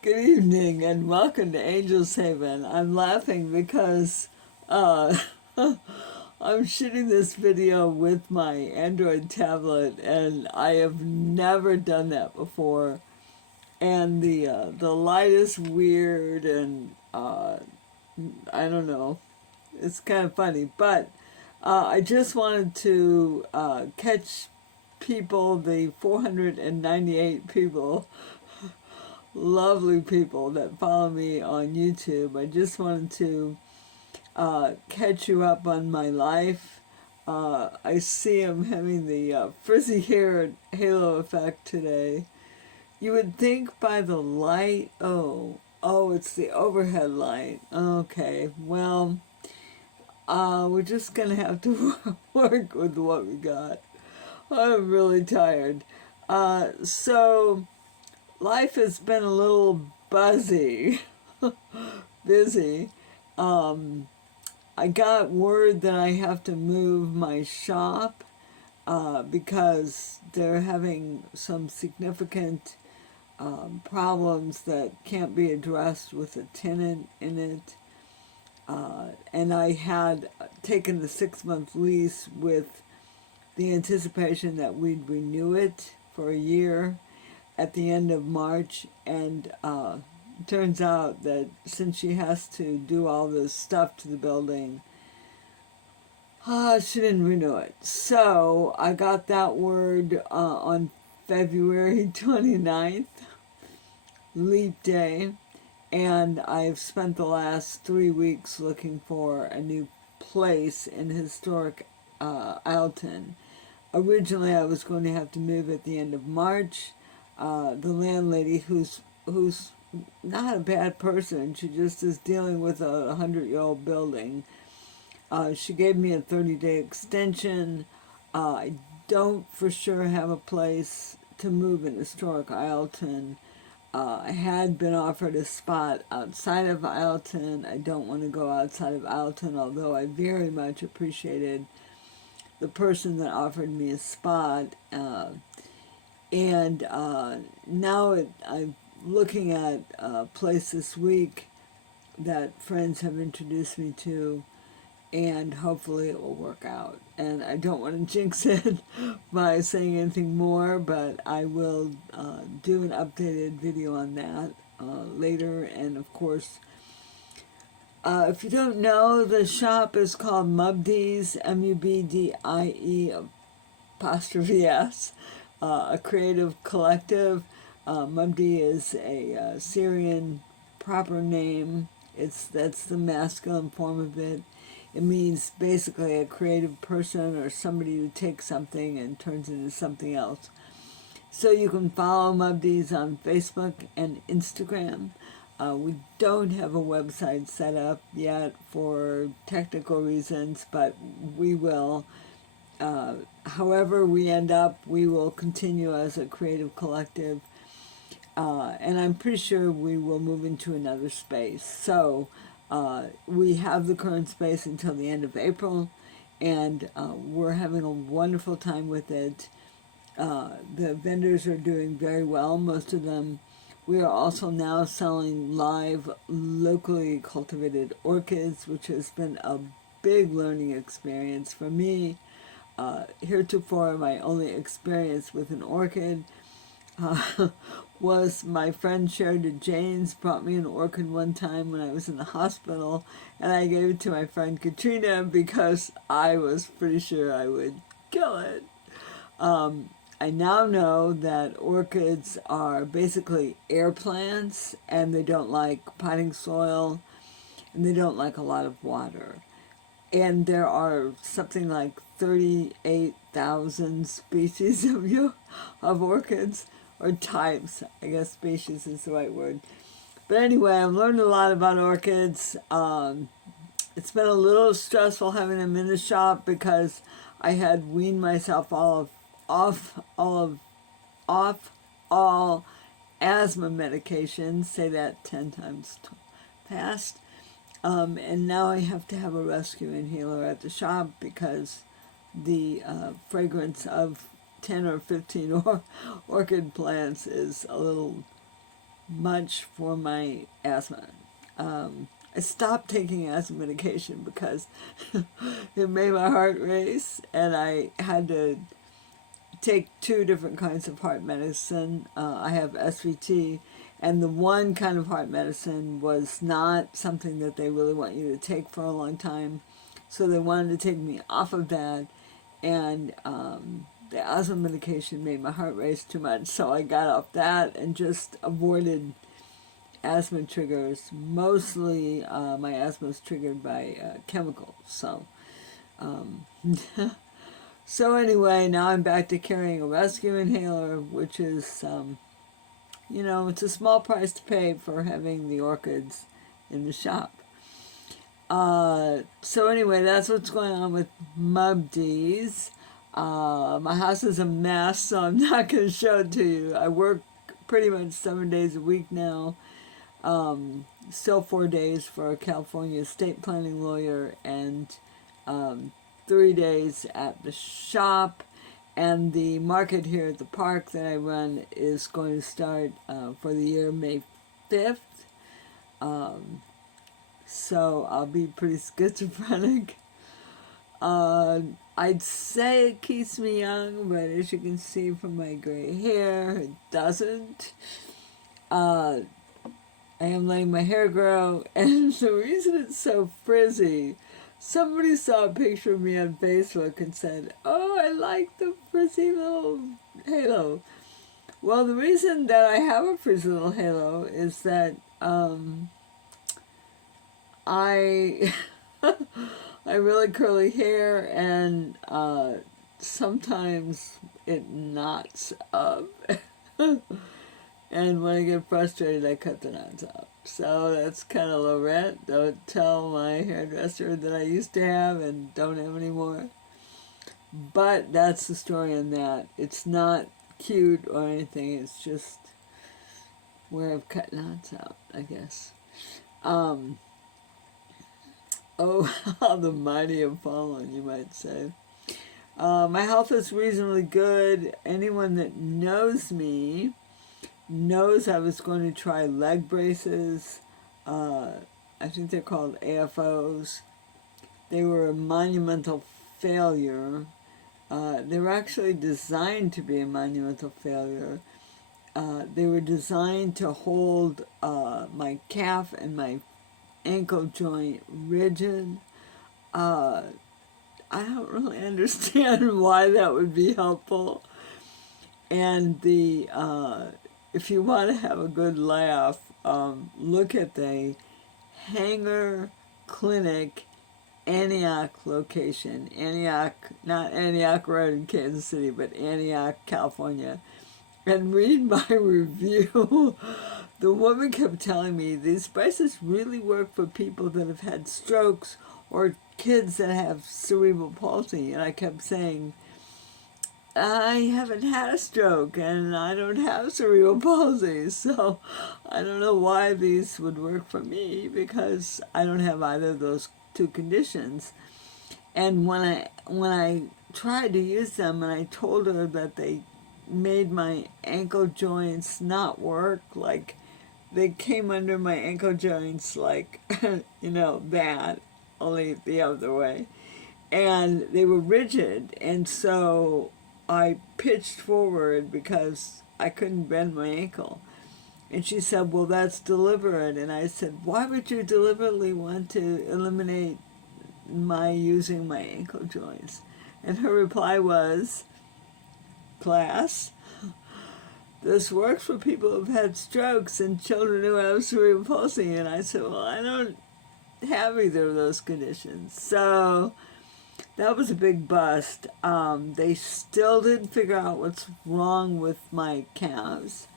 Good evening and welcome to Angel's Haven. I'm laughing because uh, I'm shooting this video with my Android tablet and I have never done that before. And the light is weird and I don't know. It's kind of funny, but I just wanted to catch people, the 498 people, lovely people that follow me on YouTube. I just wanted to catch you up on my life. I see I'm having the frizzy hair halo effect today. You would think by the light, oh, it's the overhead light. Okay, well, we're just gonna have to work with what we got. I'm really tired. So life has been a little busy, busy. I got word that I have to move my shop because they're having some significant problems that can't be addressed with a tenant in it. And I had taken the 6-month lease with the anticipation that we'd renew it for a year at the end of March, and turns out that since she has to do all this stuff to the building, she didn't renew it. So I got that word on February 29th, Leap Day, and I've spent the last 3 weeks looking for a new place in historic Alton. Originally, I was going to have to move at the end of March. The landlady, who's not a bad person, she just is dealing with a 100-year-old building. She gave me a 30-day extension. I don't for sure have a place to move in historic Ileton. I had been offered a spot outside of Ileton. I don't want to go outside of Ileton, although I very much appreciated the person that offered me a spot. And now I'm looking at a place this week that friends have introduced me to, and hopefully it will work out. And I don't want to jinx it by saying anything more, but I will do an updated video on that later. And of course, if you don't know, the shop is called Mubdie's, M-U-B-D-I-E apostrophe S, a creative collective. Mubdi is a Syrian proper name. That's the masculine form of it. It means basically a creative person or somebody who takes something and turns it into something else. So you can follow Mubdi's on Facebook and Instagram. We don't have a website set up yet for technical reasons, but we will. However we end up, we will continue as a creative collective. And I'm pretty sure we will move into another space. So we have the current space until the end of April, and we're having a wonderful time with it. The vendors are doing very well, most of them. We are also now selling live, locally cultivated orchids, which has been a big learning experience for me. Heretofore, my only experience with an orchid was my friend Sheridan Janes brought me an orchid one time when I was in the hospital, and I gave it to my friend Katrina because I was pretty sure I would kill it. I now know that orchids are basically air plants, and they don't like potting soil, and they don't like a lot of water. And there are something like 38,000 species of orchids, or types. I guess species is the right word. But anyway, I've learned a lot about orchids. It's been a little stressful having them in the shop because I had weaned myself off all asthma medications. Say that 10 times fast. And now I have to have a rescue inhaler at the shop because the fragrance of 10 or 15 orchid plants is a little much for my asthma. I stopped taking asthma medication because it made my heart race, and I had to take 2 different kinds of heart medicine. I have SVT, and the one kind of heart medicine was not something that they really want you to take for a long time, so they wanted to take me off of that, and the asthma medication made my heart race too much, so I got off that and just avoided asthma triggers. Mostly my asthma is triggered by chemicals, so so anyway, now I'm back to carrying a rescue inhaler, which is you know, it's a small price to pay for having the orchids in the shop. So anyway, that's what's going on with Mubdies. My house is a mess, so I'm not going to show it to you. I work pretty much 7 days a week now. Still 4 days for a California estate planning lawyer, and 3 days at the shop. And the market here at the park that I run is going to start for the year May 5th. So I'll be pretty schizophrenic. I'd say it keeps me young, but as you can see from my gray hair, it doesn't. I am letting my hair grow, and the reason it's so frizzy, somebody saw a picture of me on Facebook and said, "Oh, I like the frizzy little halo." Well, the reason that I have a frizzy little halo is that I I really curly hair, and sometimes it knots up. And when I get frustrated, I cut the knots out. So that's kind of low rent. Don't tell my hairdresser that I used to have and don't have anymore. But that's the story on that. It's not cute or anything. It's just where I've cut knots out, I guess. Oh, how the mighty have fallen, you might say. My health is reasonably good. Anyone that knows me knows I was going to try leg braces. I think they're called AFOs. They were a monumental failure. They were actually designed to be a monumental failure. They were designed to hold my calf and my ankle joint rigid. I don't really understand why that would be helpful. And the if you want to have a good laugh, look at the Hanger Clinic Antioch location. Antioch, not Antioch Road in Kansas City, but Antioch, California. And read my review. The woman kept telling me these braces really work for people that have had strokes or kids that have cerebral palsy. And I kept saying, I haven't had a stroke and I don't have cerebral palsy, so I don't know why these would work for me, because I don't have either of those 2 conditions. And when I tried to use them, and I told her that they made my ankle joints not work, like they came under my ankle joints like, you know, that, only the other way. And they were rigid, and so I pitched forward because I couldn't bend my ankle. And she said, well, that's deliberate. And I said, why would you deliberately want to eliminate my using my ankle joints? And her reply was, class, this works for people who've had strokes and children who have cerebral palsy. And I said, well, I don't have either of those conditions. So that was a big bust. They still didn't figure out what's wrong with my calves.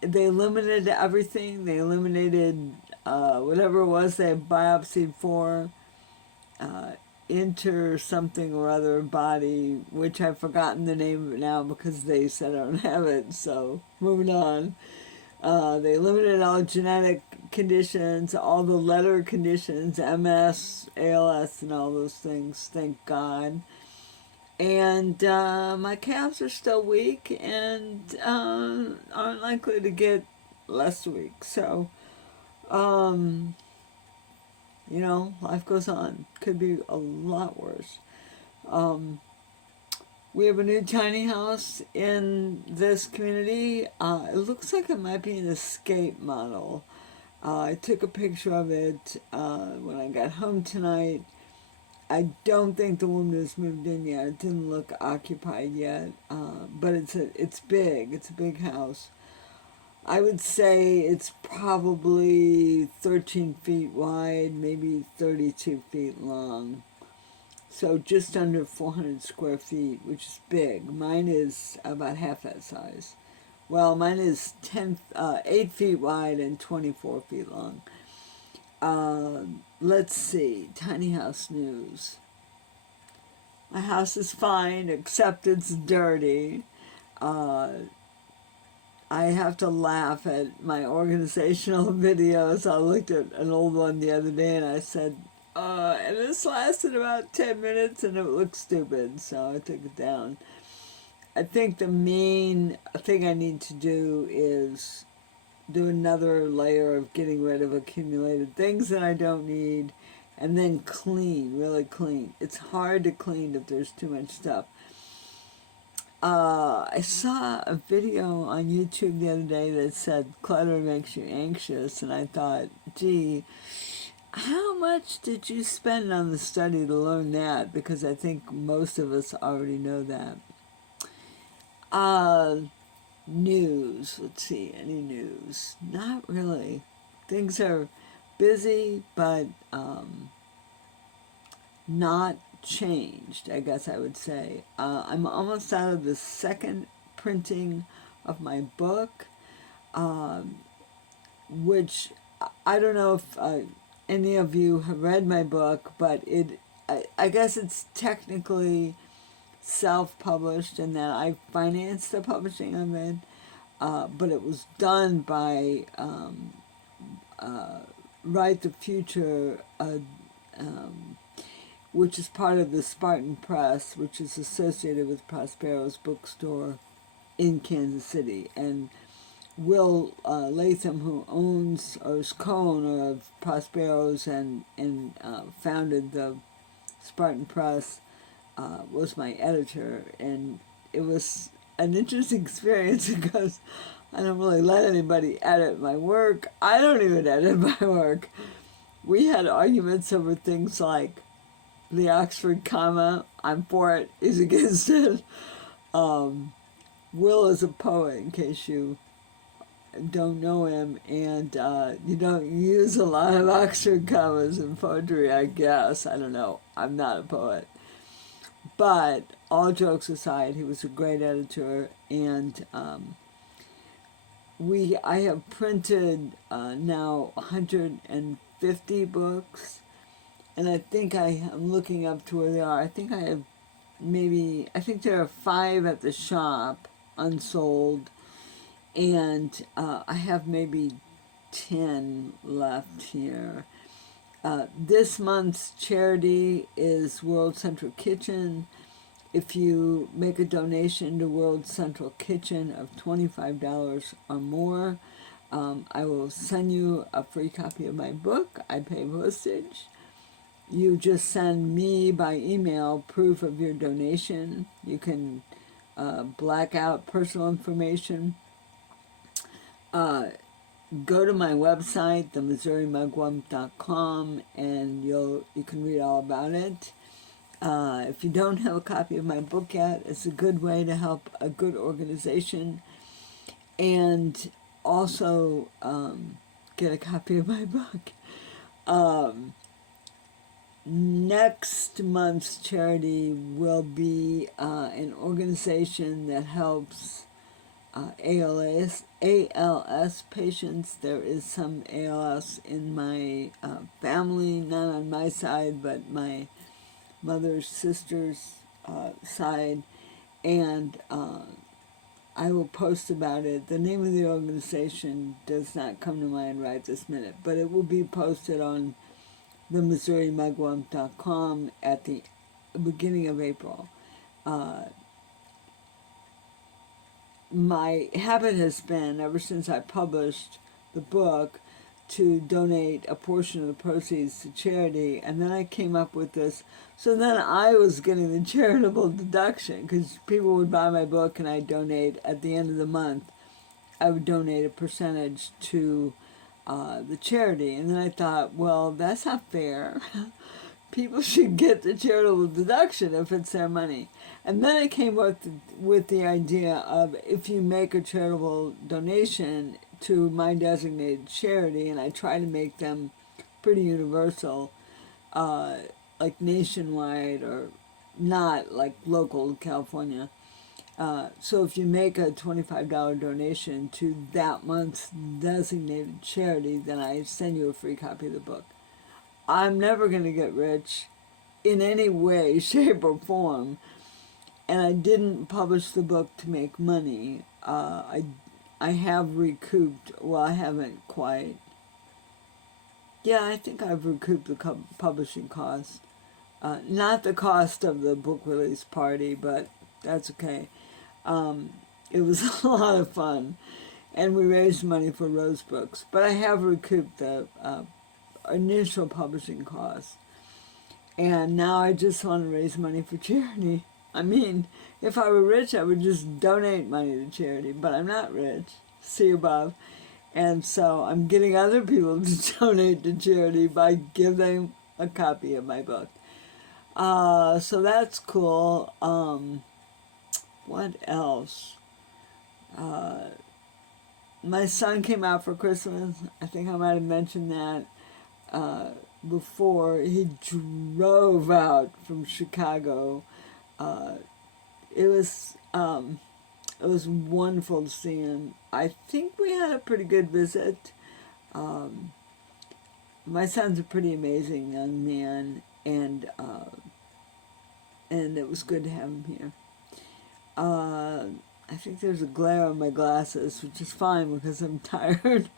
They eliminated everything. They eliminated whatever it was they had biopsied for, inter something or other body, which I've forgotten the name of it now because they said I don't have it, so moving on. They eliminated all genetic conditions, all the letter conditions, MS, ALS, and all those things, thank God. And my calves are still weak and aren't likely to get less weak. So, um, you know, life goes on. Could be a lot worse. Um, we have a new tiny house in this community. It looks like it might be an escape model. I took a picture of it when I got home tonight. I don't think the woman has moved in yet. It didn't look occupied yet, but it's big. It's a big house. I would say it's probably 13 feet wide, maybe 32 feet long. So just under 400 square feet, which is big. Mine is about half that size. Well, mine is 8 feet wide and 24 feet long. Let's see, tiny house news. My house is fine, except it's dirty. Uh, I have to laugh at my organizational videos. I looked at an old one the other day and I said, and this lasted about 10 minutes and it looked stupid, so I took it down. I think the main thing I need to do is do another layer of getting rid of accumulated things that I don't need, and then clean, really clean. It's hard to clean if there's too much stuff. I saw a video on YouTube the other day that said clutter makes you anxious, and I thought, gee, how much did you spend on the study to learn that? Because I think most of us already know that. News. Let's see, any news? Not really. Things are busy, but not changed, I guess I would say. I'm almost out of the second printing of my book, which I don't know if any of you have read my book, but I guess it's technically self-published in that I financed the publishing of it, but it was done by Write the Future, which is part of the Spartan Press, which is associated with Prospero's bookstore in Kansas City. And Will Latham, who owns or is co-owner of Prospero's and founded the Spartan Press, was my editor, and it was an interesting experience because I don't really let anybody edit my work. I don't even edit my work. We had arguments over things like the Oxford comma. I'm for it, he's against it. Will is a poet, in case you don't know him, and you don't use a lot of Oxford commas in poetry, I guess. I don't know. I'm not a poet. But all jokes aside, he was a great editor, and I have printed now 150 books, and I think I'm looking up to where they are. I think I think there are 5 at the shop, unsold, and I have maybe 10 left here. This month's charity is World Central Kitchen. If you make a donation to World Central Kitchen of $25 or more, I will send you a free copy of my book. I pay postage. You just send me by email proof of your donation. You can black out personal information. Go to my website, themissouriMugwump.com, and you can read all about it. If you don't have a copy of my book yet, it's a good way to help a good organization, and also get a copy of my book. Next month's charity will be an organization that helps ALS patients. There is some ALS in my family, not on my side, but my mother's sister's side, and I will post about it. The name of the organization does not come to mind right this minute, but it will be posted on themissouriMugwump.com at the beginning of April. my habit has been, ever since I published the book, to donate a portion of the proceeds to charity, and then I came up with this. So then I was getting the charitable deduction, because people would buy my book and I'd donate at the end of the month. I would donate a percentage to the charity, and then I thought, well, that's not fair. People should get the charitable deduction if it's their money. And then I came up with the idea of, if you make a charitable donation to my designated charity, and I try to make them pretty universal, like nationwide or not like local California. So if you make a $25 donation to that month's designated charity, then I send you a free copy of the book. I'm never going to get rich in any way, shape, or form, and I didn't publish the book to make money. I have recouped, well, I haven't quite. Yeah, I think I've recouped the publishing cost. Not the cost of the book release party, but that's okay. It was a lot of fun, and we raised money for Rose Books, but I have recouped the initial publishing cost, and now I just want to raise money for charity. I mean, if I were rich, I would just donate money to charity, but I'm not rich, see above, and so I'm getting other people to donate to charity by giving a copy of my book. So that's cool. What else? My son came out for Christmas. I think I might have mentioned that before. He drove out from Chicago. It was wonderful to see him. I think we had a pretty good visit. My son's a pretty amazing young man, and it was good to have him here. I think there's a glare on my glasses, which is fine because I'm tired,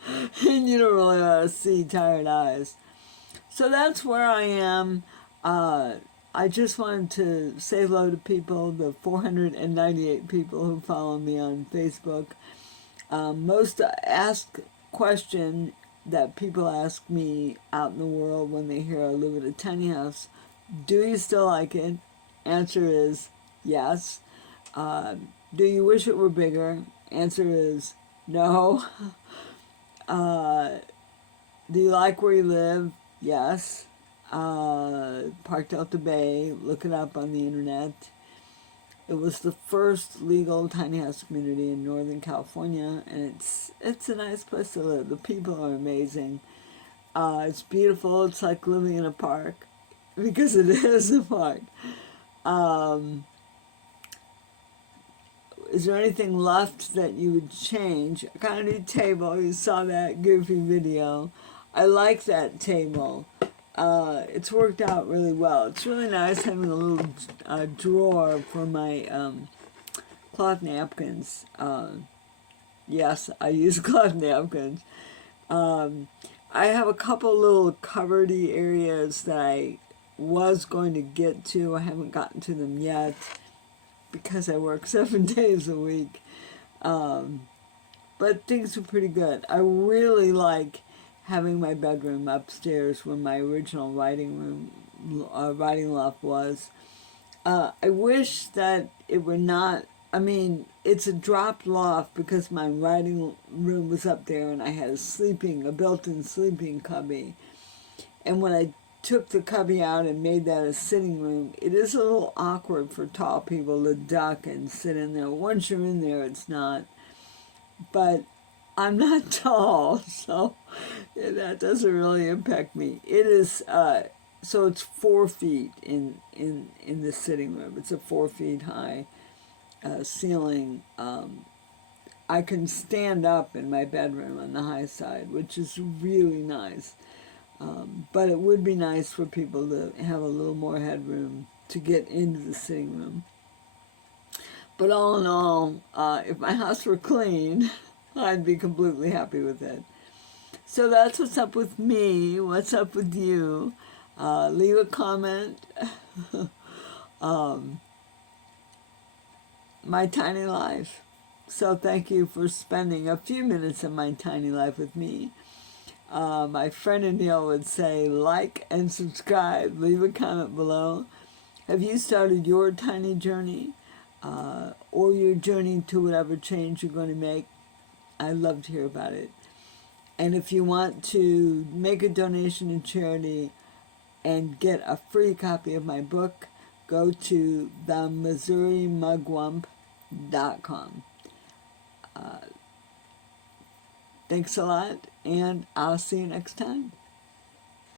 and you don't really want to see tired eyes. So that's where I am. I just wanted to say hello to people, the 498 people who follow me on Facebook. Most asked question that people ask me out in the world when they hear I live at a tiny house: do you still like it? Answer is yes. Do you wish it were bigger? Answer is no. Do you like where you live? Yes. Park Delta Bay, look it up on the internet. It was the first legal tiny house community in Northern California, and it's a nice place to live. The people are amazing. It's beautiful. It's like living in a park, because it is a park. Is there anything left that you would change? I got a new table. You saw that goofy video. I like that table. It's worked out really well. It's really nice having a little drawer for my cloth napkins. Yes, I use cloth napkins. I have a couple little cupboardy areas that I was going to get to. I haven't gotten to them yet, because I work 7 days a week. But things are pretty good. I really like having my bedroom upstairs where my original writing loft was. I wish that it were not, I mean, it's a dropped loft because my writing room was up there, and I had a built-in sleeping cubby. And when I took the cubby out and made that a sitting room, it is a little awkward for tall people to duck and sit in there. Once you're in there, it's not. But I'm not tall, so that doesn't really impact me. It is, so it's 4 feet in the sitting room. It's a 4 feet high ceiling. I can stand up in my bedroom on the high side, which is really nice. But it would be nice for people to have a little more headroom to get into the sitting room. But all in all, if my house were clean, I'd be completely happy with it. So that's what's up with me. What's up with you? Leave a comment. my tiny life. So thank you for spending a few minutes of my tiny life with me. My friend Anil would say, like and subscribe, leave a comment below. Have you started your tiny journey or your journey to whatever change you're going to make? I'd love to hear about it. And if you want to make a donation to charity and get a free copy of my book, go to themissouriMugwump.com. Thanks a lot, and I'll see you next time.